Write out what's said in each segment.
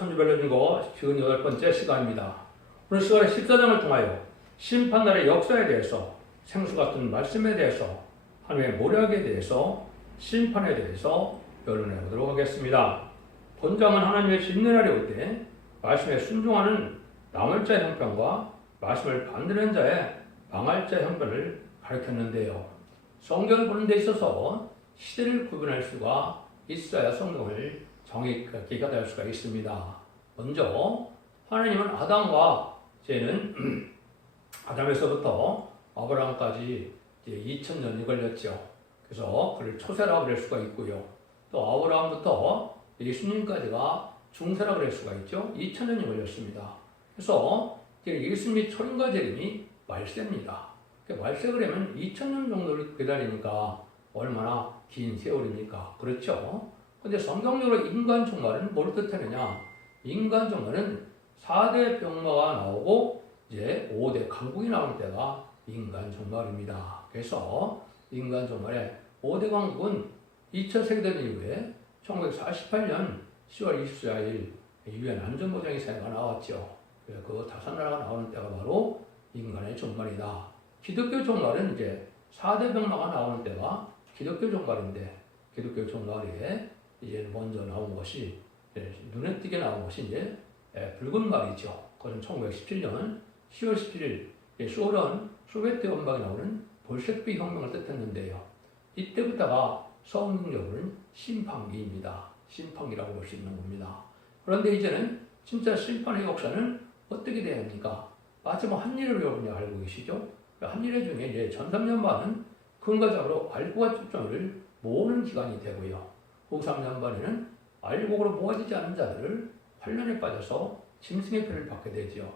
선주별로 58번째 시간입니다. 오늘 시간에 14장을 통하여 심판날의 역사에 대해서, 생수 같은 말씀에 대해서, 하나님의 모략에 대해서, 심판에 대해서 변론해 보도록 하겠습니다. 본장은 하나님의 심판날이 올 때 말씀에 순종하는 남을 자의 형편과 말씀을 반대하는 자의 망할 자의 형편을 가르쳤는데요. 성경을 보는 데 있어서 시대를 구분할 수가 있어야 성경을 정확하게 이해할 수가 있습니다. 먼저 하나님은 아담과 죄는 아담에서부터 아브라함까지 2000년이 걸렸죠. 그래서 그를 초세라고 할 수가 있고요. 또 아브라함부터 예수님까지가 중세라고 할 수가 있죠. 2000년이 걸렸습니다. 그래서 예수님이 초림과 재림이 말세입니다. 말세 그러면 2000년 정도를 기다리니까 얼마나 긴 세월입니까? 그렇죠? 근데 성경적으로 인간 종말은 뭘 뜻하느냐? 인간 종말은 4대 병마가 나오고 이제 5대 강국이 나올 때가 인간 종말입니다. 그래서 인간 종말의 5대 강국은 2차 세계대전 이후에 1948년 10월 24일 유엔 안전보장의 사회가 나왔죠. 그 다섯 나라가 나오는 때가 바로 인간의 종말이다. 기독교 종말은 이제 4대 병마가 나오는 때가 기독교 종말인데, 기독교 종말에 이제 먼저 나온 것이, 눈에 띄게 나온 것이 이제 붉은 말이죠. 그것은 1917년 10월 17일 소비에트 연방에 나오는 볼셰비크 혁명을 뜻했는데요. 이때부터가 성경적으로는 심판기입니다. 심판기라고 볼 수 있는 겁니다. 그런데 이제는 진짜 심판의 역사는 어떻게 돼야 합니까? 마지막 한일을 여러분이 알고 계시죠? 한일회 중에 이제 전 3년 반은 근거적으로 알고와 축정을 모으는 기간이 되고요. 후 3년 반에는 알곡으로 모아지지 않은 자들을 환란에 빠져서 짐승의 표를 받게 되죠.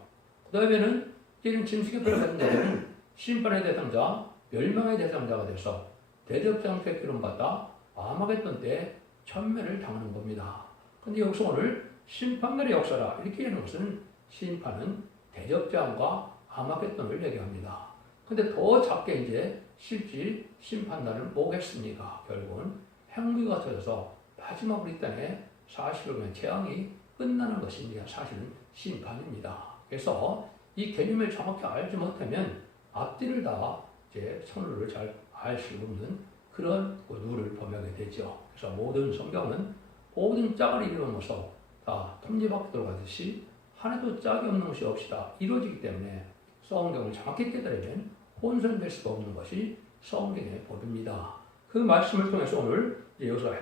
그 다음에는 이제는 짐승의 표를 받는 자들은 심판의 대상자, 멸망의 대상자가 돼서 대접장소의 기름 받아 아마겟돈 때 천멸을 당하는 겁니다. 근데 여기서 오늘 심판날의 역사라 이렇게 하는 것은 심판은 대접장과 아마겟돈을 얘기합니다. 근데 더 작게 이제 실질 심판날은 뭐겠습니까? 결국은 행위가 터져서 마지막으로 이 땅에 40일간 재앙이 끝나는 것이 이제 사실은 심판입니다. 그래서 이 개념을 정확히 알지 못하면 앞뒤를 다 이제 선루를 잘 알 수 없는 그런 룰을 범하게 되죠. 그래서 모든 성경은 모든 짝을 이루면서 다 톱니바퀴 돌아가듯이 하나도 짝이 없는 것이 없이 다 이루어지기 때문에 성경을 정확히 깨달으면 혼선될 수가 없는 것이 성경의 법입니다. 그 말씀을 통해서 오늘 여기서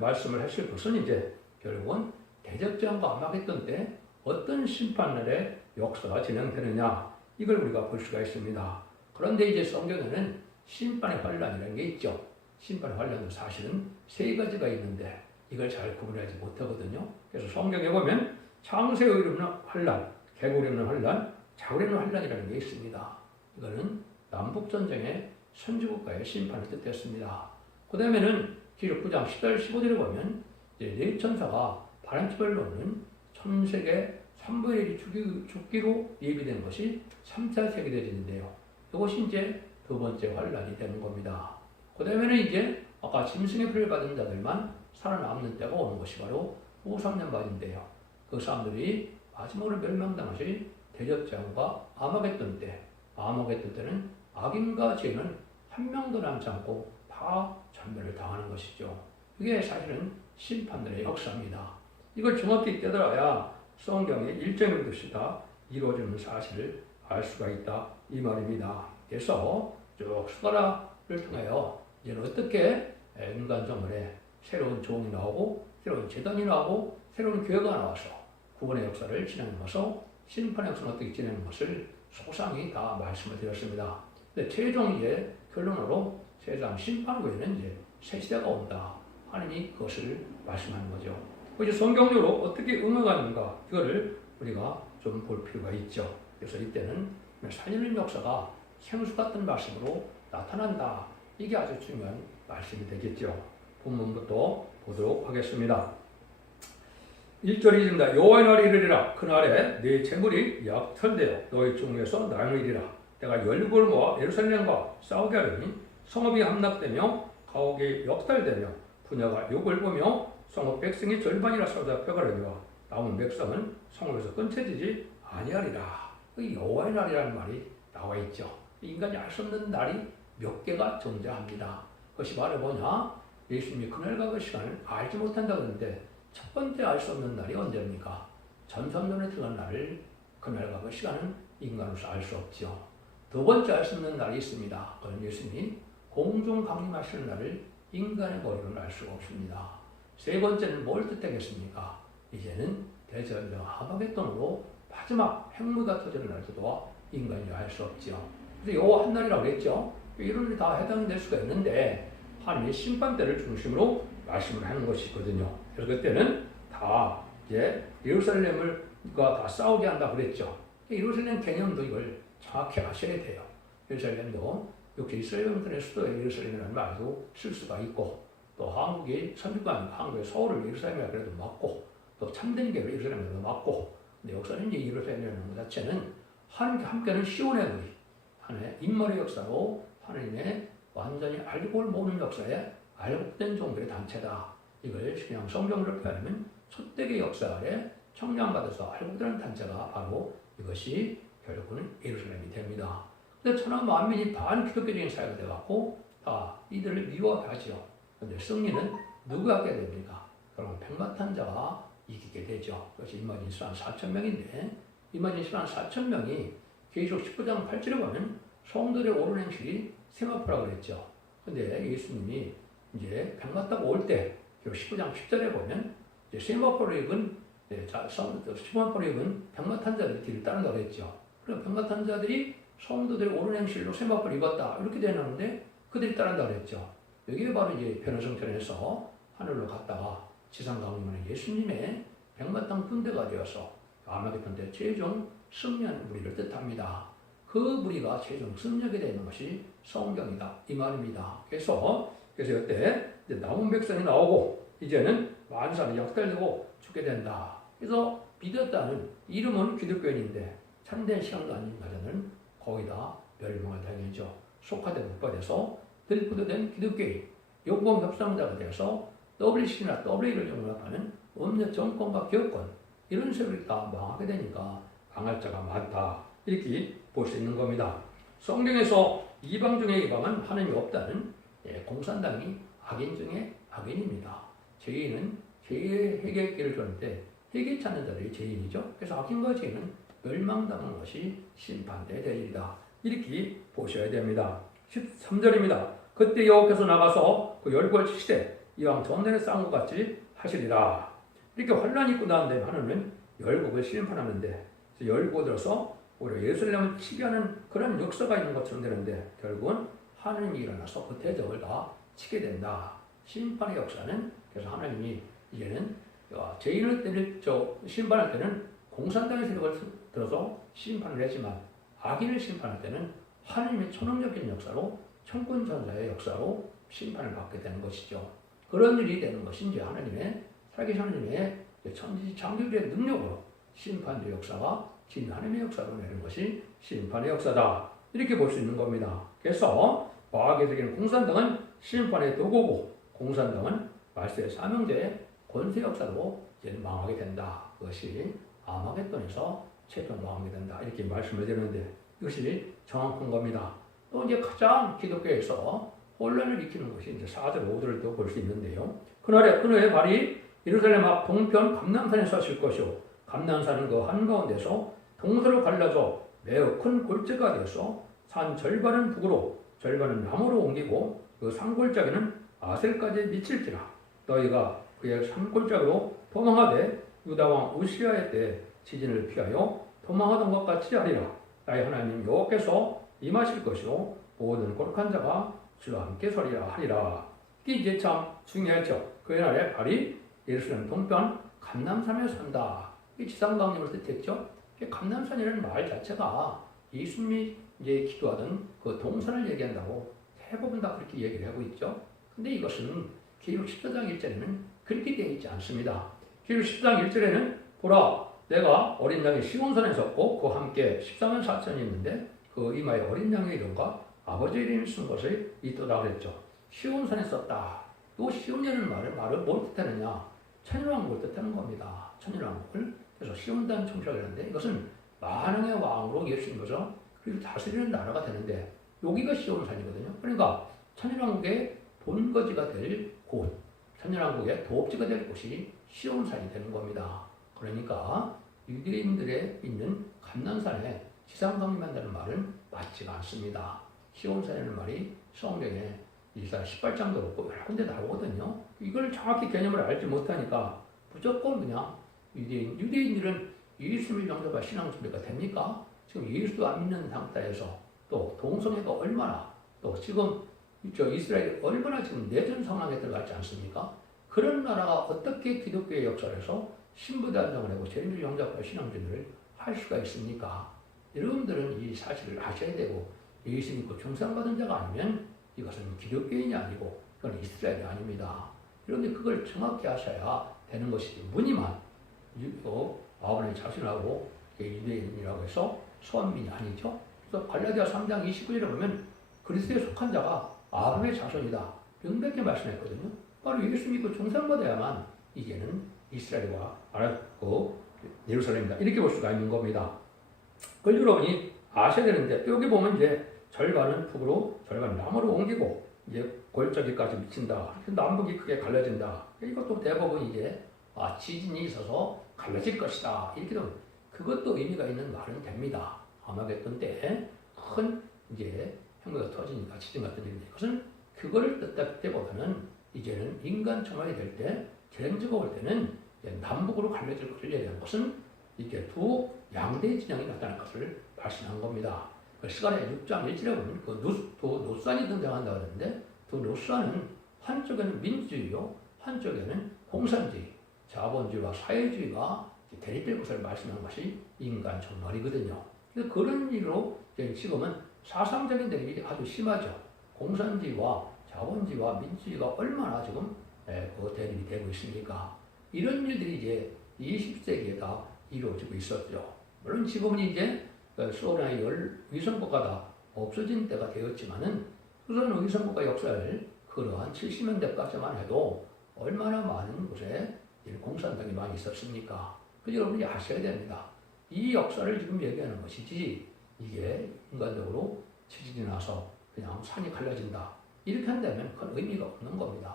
말씀을 하실 것은 이제 결국은 대접장과 아마겟돈 때 어떤 심판날의 역사가 진행되느냐 이걸 우리가 볼 수가 있습니다. 그런데 이제 성경에는 심판의 환란이라는 게 있죠. 심판의 환란도 사실은 세 가지가 있는데 이걸 잘 구분하지 못하거든요. 그래서 성경에 보면 창세에 이르는 환란, 개고에 이르는 환란, 자고에 이르는 환란이라는 게 있습니다. 이거는 남북전쟁의 선지국가의 심판을 뜻했습니다. 그 다음에는 기록 9장 10절 15절에 보면 네 천사가 바람집을 놓는 천세계 3분의 1이 죽기로 예비된 것이 3차 세계대전인데요. 이것이 이제 두 번째 환란이 되는 겁니다. 그 다음에는 이제 아까 짐승의 피를 받은 자들만 살아남는 때가 오는 것이 바로 후 3년 반인데요. 그 사람들이 마지막으로 멸망당하실 대접장과 아마겟돈 때, 아마겟돈 때는 악인과 죄는 한 명도 남지 않고 다 전멸을 당하는 것이죠. 이게 사실은 심판들의 역사입니다. 이걸 정확히 깨달아야 성경의 일정의 것이 다 이루어지는 사실을 알 수가 있다 이 말입니다. 그래서 쭉 수가라를 통하여 이제는 어떻게 인간 정월에 새로운 종이 나오고 새로운 제단이 나오고 새로운 교회가 나와서 구원의 역사를 진행하면서 심판의 역사는 어떻게 진행하는 것을 소상히 다 말씀을 드렸습니다. 근데 최종 이제 결론으로 세상 심판 후에는 이제 새 시대가 온다. 하나님이 그것을 말씀하는 거죠. 이제 성경적으로 어떻게 응하는가 이거를 우리가 좀 볼 필요가 있죠. 그래서 이때는 살리는 역사가 생수 같은 말씀으로 나타난다. 이게 아주 중요한 말씀이 되겠죠. 본문부터 보도록 하겠습니다. 1절이 이릅니다. 여호와의 날이 이르리라. 그날에 네 재물이 약탈되어 너희 중에서 나누리라. 내가 열국을 모아 예루살렘과 싸우게 하려니 성읍이 함락되며 가옥이 역탈되며 부녀가 욕을 보며 성읍 백성이 절반이라 싸우다 펴가려니와 남은 백성은 성읍에서 끊쳐지지 아니하리라. 여호와의 날이라는 말이 나와 있죠. 인간이 알 수 없는 날이 몇 개가 존재합니다. 그것이 바로 뭐냐? 예수님이 그날과 그 시간을 알지 못한다고 하는데 첫 번째 알 수 없는 날이 언제입니까? 전성전에 들어간 날을 그날과 그 시간은 인간으로서 알 수 없죠. 두 번째 알 수 없는 날이 있습니다. 그건 예수님이 공중 강림하시는 날을 인간의 머리로는 알 수가 없습니다. 세 번째는 뭘 뜻하겠습니까? 이제는 대전령 하마겟돈으로 마지막 핵무기가 터지는 날도 인간이 알 수 없죠. 그래서 요 한 날이라고 했죠. 이런 일이 다 해당될 수가 있는데 하나님이 심판대를 중심으로 말씀을 하는 것이 있거든요. 그래서 그때는 다 이제 예루살렘을 다 싸우게 한다 그랬죠. 예루살렘 개념도 이걸 정확히 아셔야 돼요. 예루살렘도 역시 이스라엘 민족의 수도의 예루살렘이라는 말도 쓸 수가 있고 또 한국이 선주관 한국의 서울을 예루살렘이라 그래도 맞고 또 참된 게 예루살렘이라도 맞고 근데 역사는 이제 예루살렘이라는 것 자체는 하나님과 함께하는 시온의 우리 하나님의 인물의 역사로 하나님의 완전히 알고를 모르는 역사에 알곡된 종들의 단체다. 이걸 그냥 성경으로 표현하면 촛대기 역사 아래 청량받아서 알곡되는 단체가 바로 이것이 결국은 예루살렘이 됩니다. 근데 천하 만민이 반기독교적인 사회가 되어갖고 다 이들을 미워하죠. 근데 승리는 누가 하게 됩니까? 그럼 백마탄 자가 이기게 되죠. 그것이 임마진 수란 4,000명인데 임마진 수란 4,000명이 계시록 19장 8절에 보면 성도들의 옳은 행실이 세마포라고 그랬죠. 근데 예수님이 이제 백마타가 올 때 19장 10절에 보면 이제 세마포를 입은 세마포를 입은 백마탄 자들이 뒤를 따른다고 했죠. 그럼 백마탄 자들이 성도들의 옳은 행실로 세마포를 입었다 이렇게 되는데 그들이 따른다고 했죠. 여기에 바로 이제 변화성전에서 하늘로 갔다가 지상 강림하는 예수님의 백마탄 군대가 되어서 아마겟돈 때 최종 승리한 무리를 뜻합니다. 그 무리가 최종 승리하게 되는 것이 성경이다 이 말입니다. 그래서 이때 남은 백성이 나오고 이제는 만사는 약탈되고 죽게 된다. 그래서 믿었다는 이름은 기독교인인데 참된 신앙도 아닌 자들은 거의 다 멸망을 당했죠. 속화된 못받아서 들부도된 기독교인, 요건 협상자가 되어서 WC나 WA를 용납하는 음료 정권과 기업권 이런 세력이 다 망하게 되니까 망할 자가 많다. 이렇게 볼 수 있는 겁니다. 성경에서 이방 중에 이방은 하나님이 없다는 공산당이 악인 중에 악인입니다. 죄인은 죄의 해결의 길을 줬는데 해결치 않는 자들이 죄인이죠. 그래서 악인과 죄인은 멸망당하는 것이 심판대의 일이다. 이렇게 보셔야 됩니다. 13절입니다. 그때 여호와께서 나가서 그 열국을 치시되 이왕 전전에 싸운 것 같이 하시리라. 이렇게 환란이 있고 난 다음에 하나님은 열국을 심판하는데 열국을 들어서 오히려 예루살렘을 치게 하는 그런 역사가 있는 것처럼 되는데 결국은 하나님이 일어나서 그 대적을 다 치게 된다. 심판의 역사는 그래서 하나님이 이제는 죄인을 심판할 때는 공산당의 세력을 들어서 심판을 했지만 악인을 심판할 때는 하나님의 초능력인 역사로 천군천사의 역사로 심판을 받게 되는 것이죠. 그런 일이 되는 것이 이제 하나님의 살아계신 하나님의 천지창조주의 능력으로 심판의 역사가 진 하나님의 역사로 내는 것이 심판의 역사다. 이렇게 볼 수 있는 겁니다. 그래서 마귀에게는 공산당은 심판의 도구고 공산당은 말세의 사명제의 권세 역사로 이제 망하게 된다. 그것이 아마겟돈에서 최종 망하게 된다. 이렇게 말씀을 드리는데 이것이 정확한 겁니다. 또 이제 가장 기독교에서 혼란을 일으키는 것이 이제 4절, 5절을 또 볼 수 있는데요. 그날의 발이 예루살렘 앞 동편 감람산에 섰을 것이요. 감람산은 그 한가운데서 동서로 갈라져 매우 큰 골짜기가 되어서 산 절반은 북으로 절반은 남으로 옮기고 그 산골짜기는 아셀까지 미칠지라. 너희가 그의 산골짜기로 도망하되 유다왕 우시아의 때 지진을 피하여 도망하던 것 같이 하리라. 나의 하나님 여호와께서 임하실 것이요 모든 거룩한 자가 주와 함께 서리라 하리라. 이게 이제 참 중요하죠. 그 날에 발이 예루살렘 동편 감람산에 산다. 이 지상강림을 뜻했죠. 감람산이라는 말 자체가 예수님이 이제 기도하던 그 동산을 얘기한다고 대부분 다 그렇게 얘기를 하고 있죠. 근데 이것은 계시록 14장 1절에는 그렇게 되어 있지 않습니다. 계시록 14장 1절에는 보라 내가 어린 양이 시온산에 섰고 그와 함께 14만 4천이 있는데 그 이마에 어린 양의 이름과 아버지의 이름이 쓴 것을 있도다 그랬죠. 시온산에 썼다. 이 시온이라는 말을 뭘 뜻하느냐? 천일왕국을 뜻하는 겁니다. 천년왕국을 그래서 시온단 총리라고 하는데 이것은 만왕의 왕으로 예수님께서 그리고 다스리는 나라가 되는데 여기가 시온산이거든요. 그러니까 천년왕국의 본거지가 될 곳, 천년왕국의 도읍지가 될 곳이 시온산이 되는 겁니다. 그러니까 유대인들의 있는 감난산에 지상강림한다는 말은 맞지가 않습니다. 시온산이라는 말이 성경에 이사야 18장도 그렇고 여러 군데 나오거든요. 이걸 정확히 개념을 알지 못하니까 무조건 그냥 유대인들은 예수님을 영접할 신앙준비가 됩니까? 지금 예수 안 믿는 상태에서 또 동성애가 얼마나 또 지금 이스라엘이 얼마나 지금 내전 상황에 들어갔지 않습니까? 그런 나라가 어떻게 기독교의 역사에서 신부단장을 하고 재림을 영접할 신앙준비를 할 수가 있습니까? 여러분들은 이 사실을 아셔야 되고 예수 믿고 중상받은 자가 아니면 이것은 기독교인이 아니고 이건 이스라엘이 아닙니다. 여러분들 그걸 정확히 하셔야 되는 것이지 무늬만 아브라함이 자신하고 유대인이라고 해서 선민이 아니죠. 그래서 갈라디아 3장 29절에 보면 그리스도에 속한 자가 아브라함의 자손이다. 명백히 말씀했거든요. 바로 예수 믿고 중상받아야만 이제는 이스라엘과 예루살렘이다. 이렇게 볼 수가 있는 겁니다. 그걸 여러분이 아셔야 되는데 여기 보면 이제 절반은 북으로 절반은 남으로 옮기고 이제 골짜기까지 미친다. 남북이 크게 갈라진다. 이것도 대부분 이제 지진이 있어서 갈라질 것이다. 이렇게 되면 그것도 의미가 있는 말은 됩니다. 아마겟돈 때 큰 이제 행거가 터지니까 지진 같은 일인데 그것은 그거를 뜻할 때보다는 이제는 인간 총알이 될 때 재림주가 올 때는 남북으로 갈라질 것을 얘기하는 것은 이렇게 두 양대 진영이 나타날 것을 말씀한 겁니다. 시간에 6장 1절에 보면 두 노산이 등장한다고 하는데 두 노산은 한쪽에는 민주주의요, 한쪽에는 공산주의, 자본주의와 사회주의가 대립될 것을 말씀한 것이 인간 총알이거든요. 그래서 그런 일로 지금은 사상적인 대립이 아주 심하죠. 공산주의와 자본주의와 민주주의가 얼마나 지금 대립이 되고 있습니까? 이런 일들이 이제 20세기에 다 이루어지고 있었죠. 물론 지금은 이제 소련의 위성국가가 다 없어진 때가 되었지만은 소련 위성국가 역사를 그러한 70년대까지만 해도 얼마나 많은 곳에 공산당이 많이 있었습니까? 그래서 여러분이 아셔야 됩니다. 이 역사를 지금 얘기하는 것이지 이게 인간적으로 지진이 나서 그냥 산이 갈라진다. 이렇게 한다면 그건 의미가 없는 겁니다.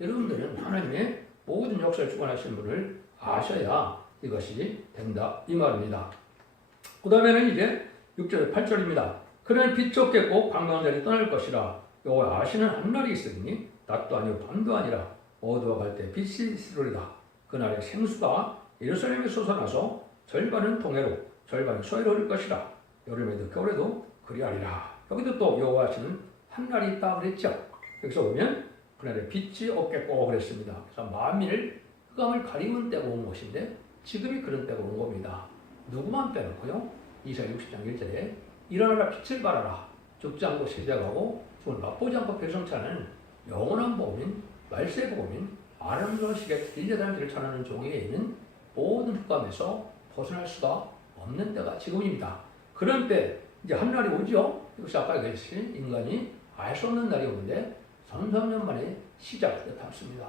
여러분들은 하나님의 모든 역사를 주관하시는 분을 아셔야 이것이 된다. 이 말입니다. 그 다음에는 이제 6절, 8절입니다. 그러나 빛이 없겠고 광명한 자리 떠날 것이라 여호와 아시는 한날이 있으니 낮도 아니고 밤도 아니라 어두워갈 때 빛이 있으리라. 그날에 생수가 예루살렘에 솟아나서 절반은 동해로 절반은 서해로 흐를 것이라. 여름에도 겨울에도 그리하리라. 여기도 또 여호와 아시는 한날이 있다 그랬죠. 여기서 보면 그날에 빛이 없겠고 그랬습니다. 그래서 만민을 흑암을 가리운 때가 온 것인데 지금이 그런 때가 온 겁니다. 누구만 빼놓고요. 이사야 60장 1절에 일어나라 빛을 발하라. 죽지 않고 세자가고 죽을 맛보지 않고 배성차는 영원한 복음인 말세 복음인 아름다운 시계 인자단지를 전하는 종이에 있는 모든 흑암에서 벗어날 수가 없는 때가 지금입니다. 그런 때 이제 한 날이 오죠. 이것이 아까 얘기했듯이 인간이 알 수 없는 날이 오는데 3,3년 만에 시작을 뜻합니다.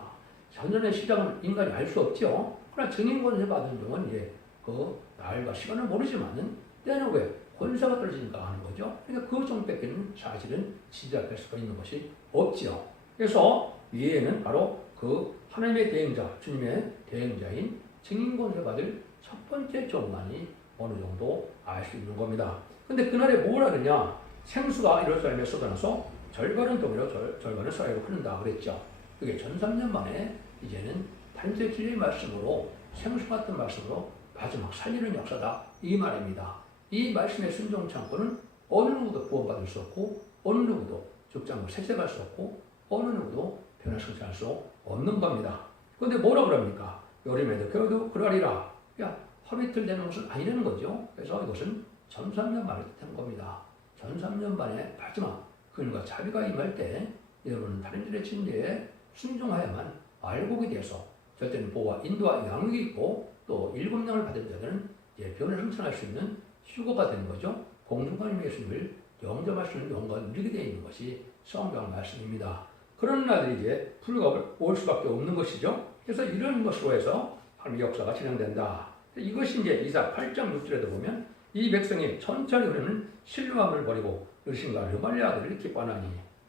전전의 시작은 인간이 알 수 없죠. 그러나 증인권을 받은 종은 이제 그 날과 시간을 모르지만은 때는 왜 권세가 떨어지니까 하는 거죠. 그러니까 그 종밖에는 사실은 시작할 수가 있는 것이 없지요. 그래서 위에는 바로 그 하나님의 대행자, 주님의 대행자인 증인권을 받을 첫 번째 종만이 어느 정도 알 수 있는 겁니다. 근데 그날에 뭐라 그러냐? 생수가 예루살렘에 쏟아나서 절반은 동해로 절반은 서해로 흐른다 그랬죠. 그게 1300년 만에 이제는 단체 진리의 말씀으로 생수 같은 말씀으로 마지막 살리는 역사다 이 말입니다. 이 말씀의 순종 창고는 어느 누구도 구원받을 수 없고 어느 누구도 죽지 않고 세세갈 수 없고 어느 누구도 변화성취할 수 없는 겁니다. 그런데 뭐라 그럽니까? 여름에도 겨울에도 그러리라. 야, 허비틀 되는 것은 아니라는 거죠. 그래서 이것은 1300년 만에 뜻한 겁니다. 1300년 만에 마지막 그들과 자비가 임할 때 여러분은 다른 일의 진리에 순종하야만 알곡이 되어서 절대는 보호와 인도와 양육이 있고 또 7명을 받은 자들은 변을 성천할 수 있는 휴거가 되는 거죠. 공중하나님 예수님을 영접할 수 있는 영광을 누리게 되어 있는 것이 성경 말씀입니다. 그런 날들이 이제 불가올 수밖에 없는 것이죠. 그래서 이런 것으로 해서 하나님의 역사가 진행된다. 이것이 이제 이사 8장 6절에도 보면 이 백성이 천천히 흐르는 신뢰함을 버리고 의심과 르말리아들을 기뻐하나니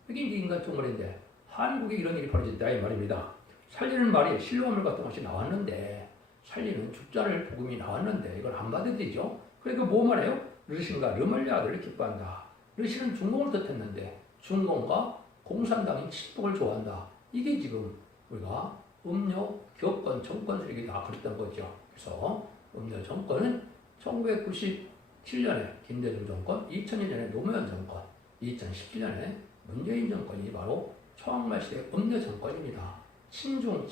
이게 이제 인간 동물인데 한국에 이런 일이 벌어진다 이 말입니다. 살리는 말이 신뢰함을 같은 것이 나왔는데 살리는 죽자를 복음이 나왔는데 이걸 안 받아들이죠. 그러니까 뭐 말해요? 르신과 르말리아들을 기뻐한다. 르신은 중공을 뜻했는데 중공과 공산당인 친북을 좋아한다. 이게 지금 우리가 음료, 교권, 정권 세력이 다 그랬던 거죠. 그래서 음료 정권은 1997년에 김대중 정권, 2002년에 노무현 정권, 2017년에 문재인 정권이 바로 초항말 시대 음료 정권입니다. 친중,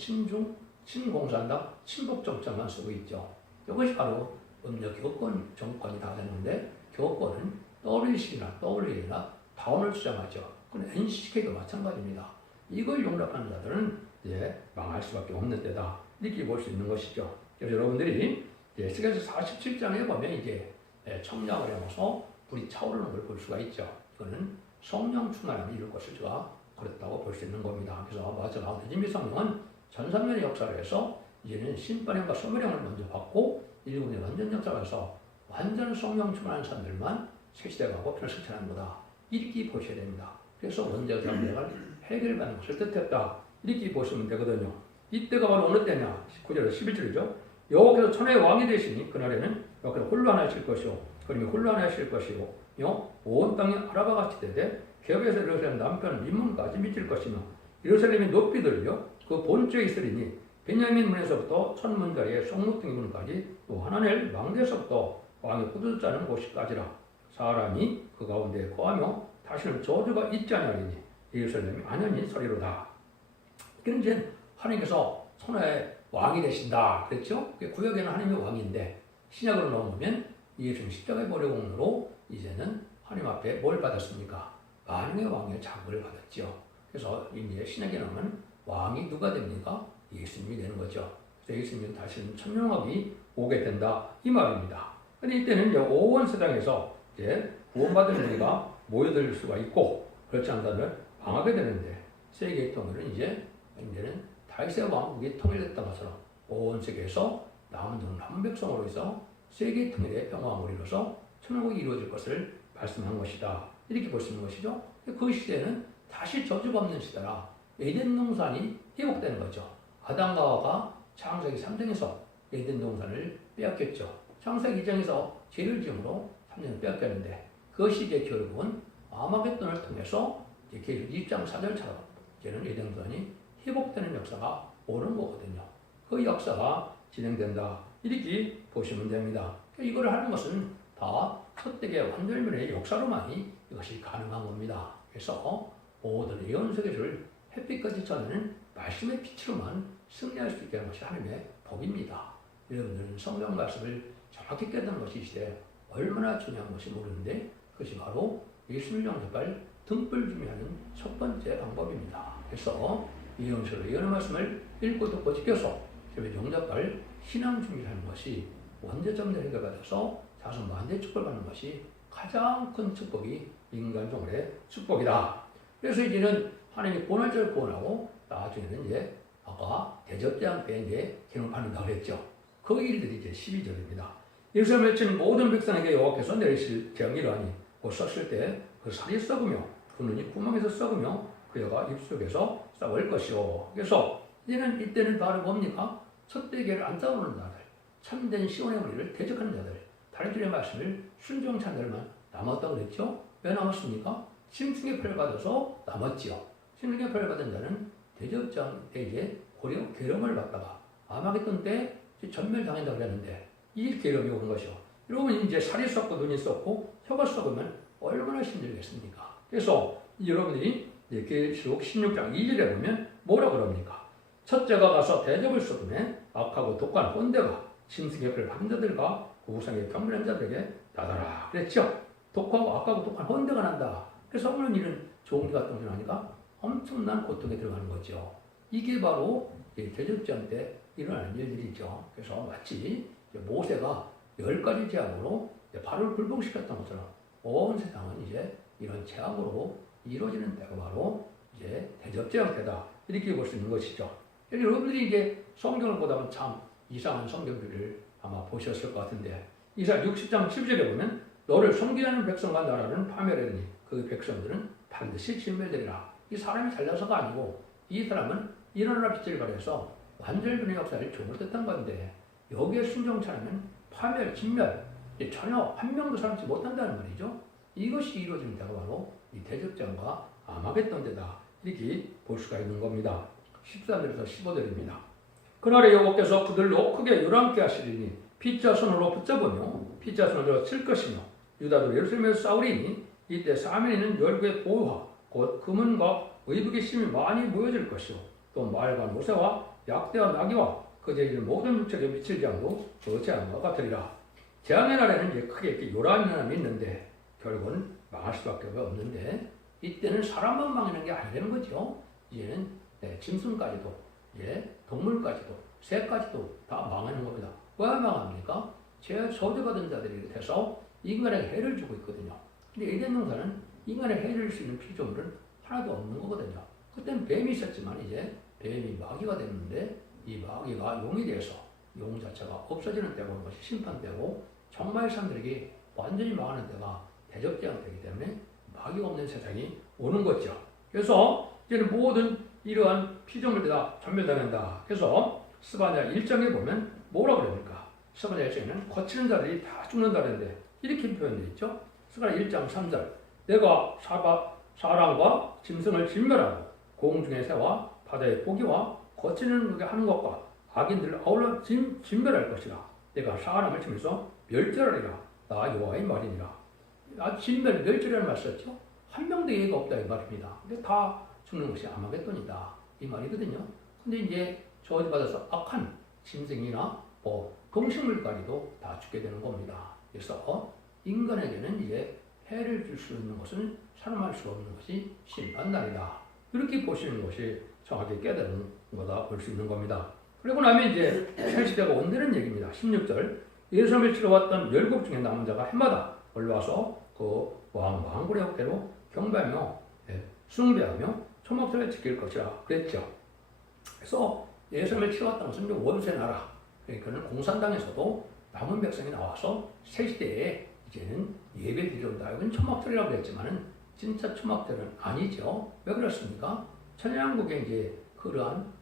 친공산당, 친북 정책만 쓰고 있죠. 이것이 바로 음료 교권 정권이 다 됐는데 교권은 떠올리시나 다운을 주장하죠. 그건 NCK도 마찬가지입니다. 이걸 용납하는 자들은 이제 망할 수밖에 없는 때다. 이렇게 볼 수 있는 것이죠. 그래서 여러분들이 에스겔서 47장에 보면 이제 청량을 해서 불이 차오르는 걸 볼 수가 있죠. 이거는 성령 충만함이 이룰 것을 제가 그랬다고 볼 수 있는 겁니다. 그래서 마지막 대진미 성령은 전삼년의 역사를 해서 이제는 심판형과 소멸형을 먼저 받고 일곱년의 완전 역사를 해서 완전 성령 충만한 사람들만 새시대 가고 편을 실천하는 거다. 이렇게 보셔야 됩니다. 그래서 원죄가 내가 해결받는 것을 뜻했다. 이렇게 보시면 되거든요. 이때가 바로 어느 때냐? 19절 11절이죠. 여호와께서 천하의 왕이 되시니 그날에는 여호와께서 혼란하실 것이요 그림이 혼란하실 것이요 온 땅이 아라바같이 되되 기업에서 예루살렘 남편 민문까지 미칠 것이며 예루살렘이 높이 들려 그 본초에 있으리니 베냐민 문에서부터 천문자리의 송무등이 문까지 또 하나넬 망대에서부터 왕이 후드 짜는 곳까지라 사람이 그 가운데 거하며 다시는 저주가 있지 아니하리니 예루살렘이 안연히 서리로다. 이제 하나님께서 천하의 왕이 되신다 그랬죠? 구약에는 하나님의 왕인데 신약으로 넘으면 예수님 십자가의 보혈공로로 이제는 하나님 앞에 뭘 받았습니까? 만왕의 왕의 자격을 받았죠. 그래서 이제 신약에 나오면 왕이 누가 됩니까? 예수님이 되는 거죠. 그래서 예수님은 다시는 천명왕이 오게 된다 이 말입니다. 근데 이때는 이제 오원 세상에서 이제 구원받은 우리가 모여들 수가 있고 그렇지 않다면 망하게 되는데 세계의 통일은 이제는 다윗의 왕국이 통일됐던 것처럼 온 세계에서 남은 백성으로 해서 세계 통일의 평화왕국을 이뤄서 천국이 이루어질 것을 말씀한 것이다. 이렇게 볼 수 있는 것이죠. 그 시대는 다시 저주가 없는 시대라 에덴 동산이 회복되는 거죠. 아담과 하와가 창세기 3장에서 에덴 동산을 빼앗겼죠. 창세기 2장에서 죄를 지음으로 3장을 빼앗겼는데 그것이 이제 결국은 아마겟돈을 통해서 계시록 2장 4절처럼 이제는 에덴 동산이 회복되는 역사가 오는 거거든요. 그 역사가 진행된다. 이렇게 보시면 됩니다. 이걸 하는 것은 다 첫대의 완전면의 역사로만이 이것이 가능한 겁니다. 그래서 모든 예언세계를 햇빛까지 전하는 말씀의 빛으로만 승리할 수 있게 하는 것이 하나님의 법입니다. 여러분들은 성경 말씀을 정확히 깨닫는 것이 이 시대에 얼마나 중요한 것이 모르는데 그것이 바로 예수를 영접할 등불 준비하는 첫 번째 방법입니다. 그래서 예언서로 예언의 말씀을 읽고 듣고 지켜서 영접할 신앙 준비를 하는 것이 원죄점을 해결받아서 자손 만대 축복받는 것이 가장 큰 축복이 인간 종을의 축복이다. 그래서 이제는 하나님이 구원할 자를 구원하고 나중에는 이제 아까 대접자한 때 이제 기록받는다고 그랬죠. 그 일들이 이제 12절입니다. 예루살렘에 친 모든 백성에게 여호와께서 내리실 재앙이라니 곧 썩을 때 그 살이 썩으며 그 눈이 구멍에서 썩으며 그 여가 입속에서 썩을 것이요. 그래서 이때는 바로 뭡니까? 첫대계를 안 따오는 자들, 참된 시온의 우리를 대적하는 자들, 다른 줄의 말씀을 순종한 자들만 남았다고 그랬죠? 왜 남았습니까? 짐승의 표를 받아서 남았지요. 짐승의 표를 받은 자는 대적장 때 이제 고려 계름을 받다가 아마겟돈 때 전멸당한다고 그랬는데 이 계름이 오는 것이요. 여러분 이제 살이 썩고 눈이 썩고 혀가 썩으면 얼마나 힘들겠습니까? 그래서 여러분들이 계시록 16장 2절에 보면 뭐라 그럽니까? 첫째가 가서 대접을 쏟으면 악하고 독한 혼대가 짐승의 표를 받은 자들과 우상의 경멸한 자들에게 나더라 그랬죠? 독하고 악하고 독한 혼대가 난다. 그래서 오늘 일은 좋은 게 같은 게 나니까 엄청난 고통에 들어가는 거죠. 이게 바로 대접전 때 일어나는 일들이죠. 그래서 마치 모세가 10가지 재앙으로 바로를 불복시켰던 것처럼 온 세상은 이제 이런 재앙으로 이루어지는 때가 바로 이제 대접재앙 때다. 이렇게 볼 수 있는 것이죠. 여러분들이 이제 성경을 보다 보면 참 이상한 성경들을 아마 보셨을 것 같은데 이사 60장 7절에 보면 너를 섬기는 백성과 나라는 파멸하니 그 백성들은 반드시 진멸되리라. 이 사람이 잘나서가 아니고 이 사람은 일어나라 빛을 발해서 완전변의 역사를 조물했던 건데 여기에 순종치 않으면 파멸, 진멸 전혀 한 명도 살지 못한다는 말이죠. 이것이 이루어지는 데가 바로 이 대적전과 아마겟돈 때다. 이렇게 볼 수가 있는 겁니다. 13절에서 15절입니다. 그날에 여호와께서 그들로 크게 요란케 하시리니 피자 손으로 붙잡으며 피자 손으로 칠 것이며 유다도 예루살렘에서 싸우리니 이때 사면에는 열국의 보화 곧 금은과 의복의 심이 많이 모여질 것이요 또 말과 노새와 약대와 나귀와 그 제일 모든 육체에 미칠 재앙도 그 재앙과 같으리라. 재앙의 날에는 이제 크게 이렇게 요란한 사람이 있는데 결국은 망할 수밖에 없는데 이때는 사람만 망하는 게 아니라는 거죠. 이제는 짐승까지도 동물까지도 새까지도 다 망하는 겁니다. 왜 망합니까? 저주받은 자들이 돼서 인간에게 해를 주고 있거든요. 근데 에덴 동산은 인간에 해를 줄 수 있는 피조물은 하나도 없는 거거든요. 그때는 뱀이 있었지만 이제 뱀이 마귀가 됐는데 이 마귀가 용이 돼서 용 자체가 없어지는 때고 것이 심판 때고 정말 사람들에게 완전히 망하는 때가 대적재앙 되기 때문에 마귀가 없는 세상이 오는 거죠. 그래서 이제는 모든 이러한 피조물들이 다 전멸당한다. 그래서 스바냐 1장에 보면 뭐라고 그럽니까? 스바냐 1장에는 거치는 자들이 다 죽는다는데 이렇게 표현되어 있죠. 스바냐 1장 3절 내가 사람과 짐승을 진멸하고 공중의 새와 바다의 고기와 거치는 그게 하는 것과 악인들을 아울러 진멸할 것이라. 내가 사람을 치면서 멸절하리라. 나 여호와의 말이니라. 진멸, 멸절이라는 말 썼죠. 한 명도 예의가 없다 이 말입니다. 근데 다 죽는 것이 아마겟돈이다 이 말이거든요. 근데 이제 저주받아서 악한 짐승이나 동식물까지도 다 죽게 되는 겁니다. 그래서 인간에게는 이제 해를 줄 수 있는 것은 사람할 수 없는 것이 심판날이다. 이렇게 보시는 것이 정확히 깨달은 거다 볼 수 있는 겁니다. 그리고 나면 이제 새 시대가 온다는 얘기입니다. 16절 예루살렘을 치러 왔던 열국 중에 남은 자가 해마다 올라와서 그 왕의 헛대로 경배하며 숭배하며 초막절을 지킬 것이라 그랬죠. 그래서 예루살렘을 치러 왔다는 것은 원수의 나라. 그러니까는 공산당에서도 남은 백성이 나와서 새 시대에 이제는 예배 드려온다. 이건 초막절이라고 그랬지만은 진짜 초막절은 아니죠. 왜 그렇습니까? 천년왕국에 이제 그러한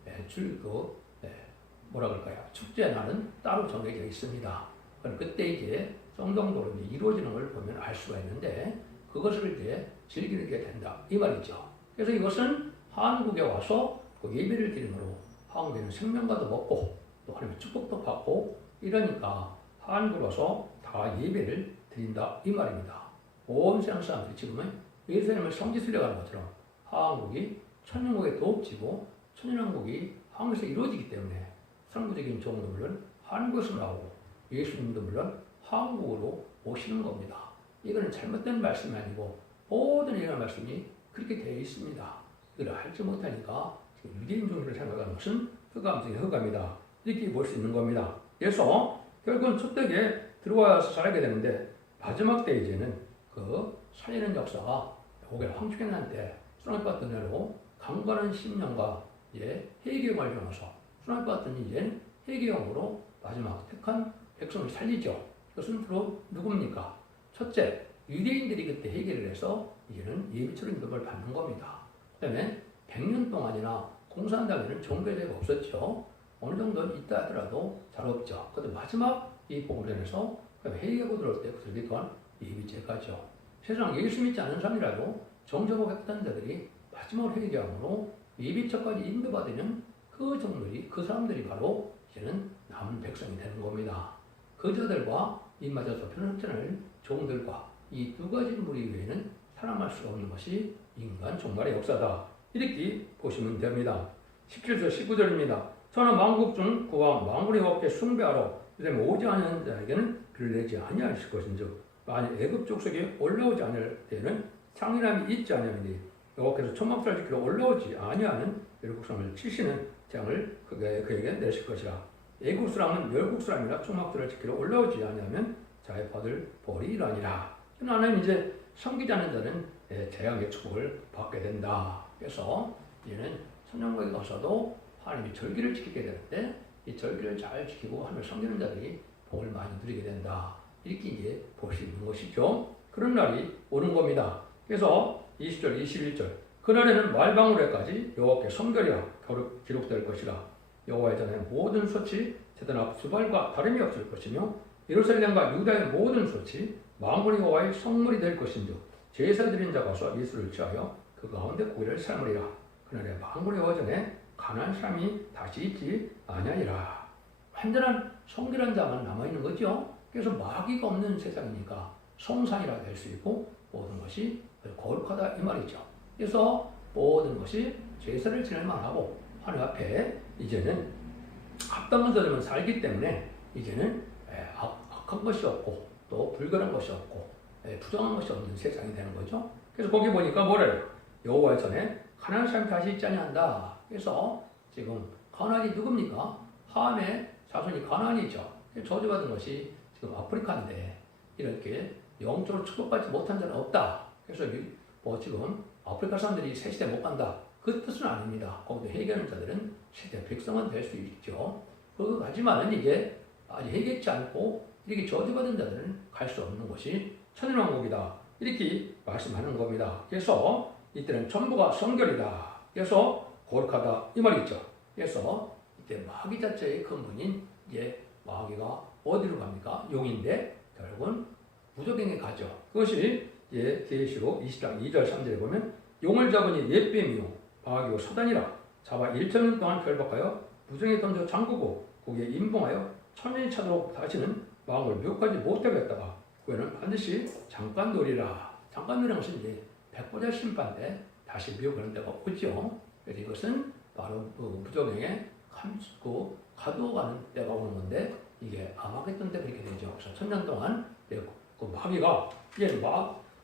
뭐라 그럴까요? 축제 날은 따로 정해져 있습니다. 그럼 그때 이제 성경도로 이루어지는 걸 보면 알 수가 있는데 그것을 이제 즐기게 된다 이 말이죠. 그래서 이것은 한국에 와서 그 예배를 드림으로 한국에는 생명과도 먹고 또 하나님의 축복도 받고 이러니까 한국에 와서 다 예배를 드린다 이 말입니다. 온 세상 사람들이 지금은 예루살렘을 성지순례 가는 것처럼 한국이 천년국의 도읍지고 천년왕국이 한국에서 이루어지기 때문에 선구적인 종도 물론 한국에서 나오고 예수님도 물론 한국으로 오시는 겁니다. 이거는 잘못된 말씀이 아니고 모든 이런 말씀이 그렇게 되어 있습니다. 이걸 알지 못하니까 유대인 종교를 생각하는 것은 흑암 중에 흑암이다. 이렇게 볼 수 있는 겁니다. 그래서 결국은 초대기에 들어와서 살게 되는데 마지막 때 이제는 그 살리는 역사가 오게 황충해난 때 수납받던 대로 강건한 10년과 회개형을 정해서 수납받던 이제 회개형으로 마지막 택한 백성을 살리죠. 그것은 주로 누굽니까? 첫째, 유대인들이 그때 회개를 해서 이제는 예비처럼 인급을 받는 겁니다. 그 다음에 100년 동안이나 공산당에는 종교제가 없었죠. 어느 정도는 있다 하더라도 잘 없죠. 그런데 마지막 이 복음전에서 회개하고 들어올 때 그들이 또한 예비제가죠. 세상 예수 믿지 않는 사람이라도 정죄하고 했던 자들이 마지막으로 회개함으로 예비처까지 인도받으면 그 사람들이 바로 이제는 남은 백성이 되는 겁니다. 그 자들과 입맞아서 편협전을 종들과 이 두 가지 무리 외에는 사람할 수 없는 것이 인간 종말의 역사다. 이렇게 보시면 됩니다. 17절 19절입니다. 저는 만국 중 구왕 만군의 여호와께 숭배하러 이제는 오지 않은 자에게는 비를 내지 아니하실 것인즉 만일 애굽 족속에 올라오지 않을 때에는 창인함이 있지 아니하니 여호와께서 초막절을 지키러 올라오지 아니하는 열국 사람을 치시는 재앙을 그에게 내실 것이라. 애국 사람은 열국 사람이라 초막절을 지키러 올라오지 아니하면 자의 받을 벌이 이러하니라. 하나님 이제 섬기지 않는 자는 재앙의 축복을 받게 된다. 그래서 이제는 천년국에 가서도 하나님이 절기를 지키게 되는데 이 절기를 잘 지키고 하늘 섬기는 자들이 복을 많이 누리게 된다. 이렇게 이제 볼 수 있는 것이죠. 그런 날이 오는 겁니다. 그래서 20절, 21절 그날에는 말방울에까지 여호와께 성결이라 기록될 것이라. 여호와의 전에 모든 소치 제단 앞 수발과 다름이 없을 것이며 예루살렘과 유다의 모든 소치 만군의 여호와의 성물이 될 것인즉 제사 드린 자가 와서 예수를 취하여 그 가운데 고기를 삶으리라. 그날에 만군의 여호와 전에 가난한 사람이 다시 있지 아니하리라. 완전한 성결한 자만 남아있는 거죠. 그래서 마귀가 없는 세상이니까 성산이라 될 수 있고 모든 것이 거룩하다 이 말이죠. 그래서 모든 것이 제사를 지낼 만하고 하늘 앞에 이제는 합당한 자들만 살기 때문에 이제는 악한 것이 없고 또 불결한 것이 없고 부정한 것이 없는 세상이 되는 거죠. 그래서 거기 보니까 뭐래요? 여호와의 전에 가난한 사람이 다시 있지 아니한다. 그래서 지금 가나안이 누굽니까? 함의 자손이 가나안이죠. 저주받은 것이 지금 아프리카인데 이렇게 영적으로 축복받지 못한 자는 없다. 그래서 뭐 지금 아프리카 사람들이 새 시대 못 간다. 그 뜻은 아닙니다. 거기도 회개하는 자들은 세대 백성은 될 수 있죠. 하지만은 이제 아직 회개치 않고 이렇게 저주받은 자들은 갈 수 없는 것이 천일왕국이다. 이렇게 말씀하는 겁니다. 그래서 이때는 전부가 성결이다. 그래서 거룩하다 이 말이 있죠. 그래서 이때 마귀 자체의 근본인 이제 마귀가 어디로 갑니까? 용인데 결국은 무적행에 가죠. 그것이 계시록 20장 2절 3절에 보면 용을 잡으니 옛뱀이요 마귀요 사단이라 잡아 1천년 동안 결박하여 무정에 던져 잠그고 거기에 임봉하여 천년이 차도록 다시는 마음을 묘하지 못하게 했다가 그에는 반드시 잠깐 놀이라. 잠깐 놀이라는 것은 이제 백보자 심판 때 다시 미혹하는 때가 오죠. 그래서 이것은 바로 그 무적행에 감추고 가두어가는 때가 오는 건데 이게 아마겟돈 때 그렇게 되죠. 그래서 천년 동안 그 마귀가 이제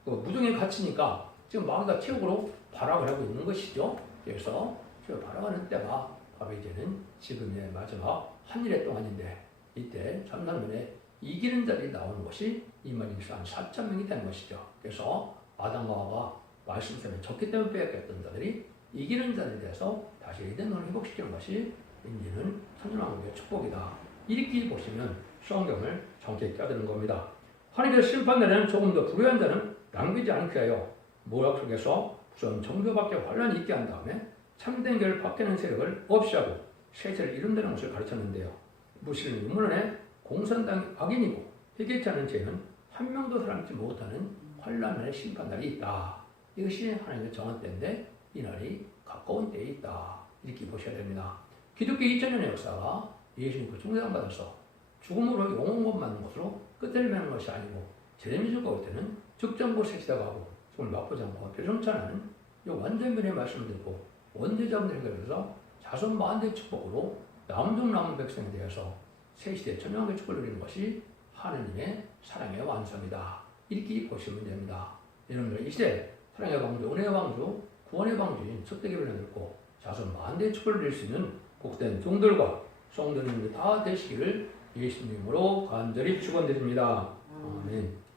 그 무정에 갇히니까 지금 마귀가 최후로 발악을 하고 있는 것이죠. 그래서 그 발악하는 때가 바로 이제는 지금의 마지막 한일의 동안인데 이때 참나면에 이기는 자들이 나오는 것이 이만희에서 한 4,000명이 되는 것이죠. 그래서 아담과 하와가 말씀처럼 적기 때문에 빼앗겼던 자들이 이기는 자들에 대해서 다시 에덴을 회복시키는 것이 인지는 천년왕국의 축복이다. 이렇게 보시면 성경을 정확히 껴드는 겁니다. 하나님의 심판날에는 조금 더 불의한 자는 남기지 않게 하여 모략 속에서 우선 정교밖에 환란이 있게 한 다음에 참된 길을 바뀌는 세력을 없이 하고 세세를 이룬다는 것을 가르쳤는데요. 무신은 유문론에 공산당이 악인이고 회개치 않은 죄는 한 명도 살아남지 못하는 환란의 심판날이 있다. 이것이 하나님의 정한 때인데 이 날이 가까운 때에 있다. 이렇게 보셔야 됩니다. 기독교 2000년의 역사가 예수님께 중생받아서 죽음으로 영원 못 맞는 것으로 끝을 맺는 것이 아니고 제레미주가 올 때는 즉정고 세시다가 하고 죽을 맛보지 않고 표정찬하는 이 완전변의 말씀을 듣고 원죄자분을 해결해서 자손 만대의 축복으로 남중 남은 백성에 대해서 새시대 천년왕국의 축복을 누리는 것이 하느님의 사랑의 완성이다. 이렇게 보시면 됩니다. 여러분들 이 시대 사랑의 방주, 은혜의 방주, 구원의 방주인 석대기를 내놓고 자손 만대의 축복을 누릴 수 있는 복된 종들과 성도님들 다 되시기를 예수님으로 간절히 축원드립니다. 아멘.